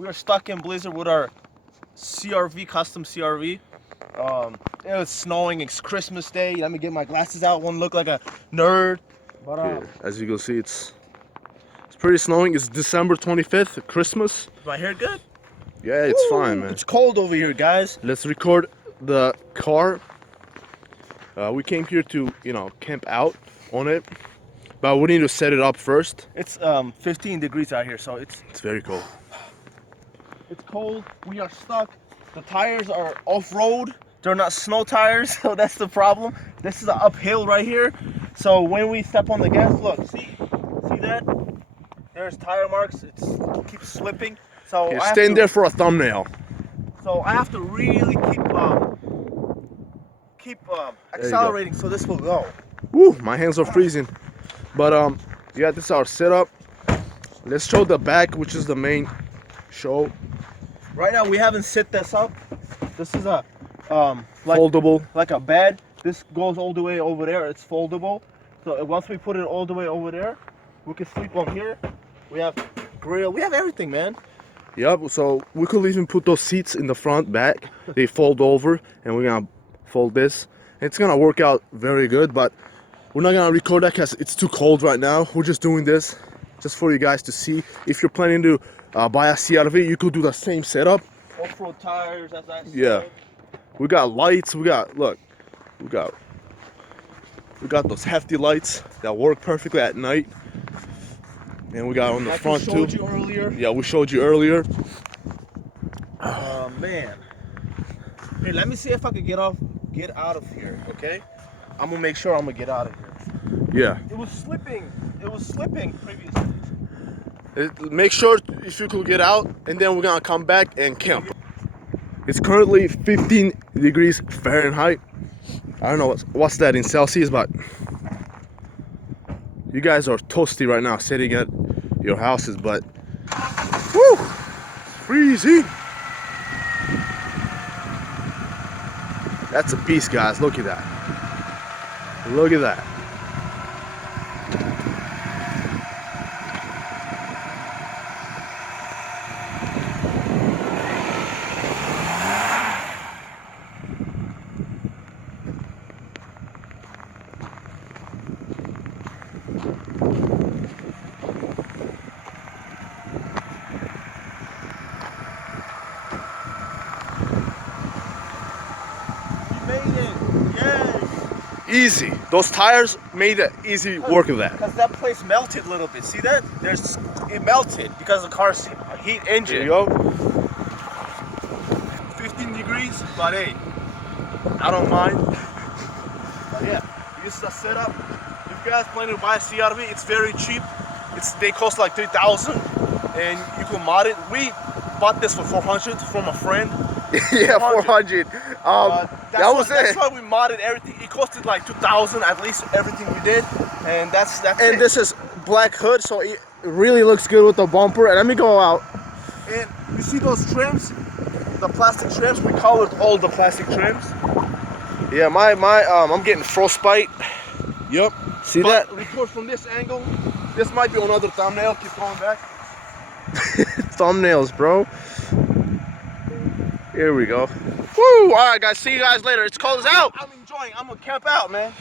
We are stuck in blizzard with our CRV, custom CRV. It was snowing. It's Christmas Day. Let me get my glasses out. One look like a nerd. But yeah, as you can see, it's pretty snowing. It's December 25th, Christmas. Is my hair good? Yeah, it's fine, man. It's cold over here, guys. Let's record the car. We came here to, camp out on it, but we need to set it up first. It's 15 degrees out here, so it's very cold. It's cold. We are stuck. The tires are off-road. They're not snow tires, so that's the problem. This is an uphill right here. So when we step on the gas, look, see that? There's tire marks. It keeps slipping. So You're staying there for a thumbnail. So I have to really keep accelerating so this will go. Woo, my hands are freezing. But yeah, this is our setup. Let's show the back, which is the main show. Right now we haven't set this up. This is a foldable, like a bed. This goes all the way over there. It's foldable. So once we put it all the way over there, we can sleep on here. We have grill. We have everything, man. Yep. So we could even put those seats in the front, back. They fold over, and we're gonna fold this. It's gonna work out very good, but we're not gonna record that because it's too cold right now. We're just doing this just for you guys to see. If you're planning to buy a CRV, you could do the same setup. Off-road tires, as I said. Yeah. We got lights. We got those hefty lights that work perfectly at night. And we got on the front too. We showed you earlier. Yeah, we showed you earlier. Oh man. Hey, let me see if I can get out of here, okay? I'm gonna make sure I'm gonna get out of here. Yeah. It was slipping previously. Make sure if you could get out, and then we're gonna come back and camp. It's currently 15 degrees Fahrenheit. I don't know what's that in Celsius, but you guys are toasty right now sitting at your houses, but woo, freezing. That's a beast, guys. Look at that. Look at that. Easy. Those tires made it easy work of that. Because that place melted a little bit. See that? It melted because of the car's heat engine. There you go. 15 degrees, but hey, I don't mind. But yeah, this is a setup. If you guys planning to buy a CRV, it's very cheap. They cost like $3,000, and you can mod it. We bought this for $400 from a friend. Yeah, 400. That's why we modded everything. It costed like $2,000 at least, everything we did, and that's and it. This is black hood, so it really looks good with the bumper. And let me go out. And you see those trims, the plastic trims? We colored all the plastic trims. Yeah, I'm getting frostbite. Yep. See that? Record from this angle. This might be another thumbnail. Keep going back. Thumbnails, bro. Here we go. Woo! All right, guys. See you guys later. It's cold as out. I'm enjoying. I'm gonna camp out, man.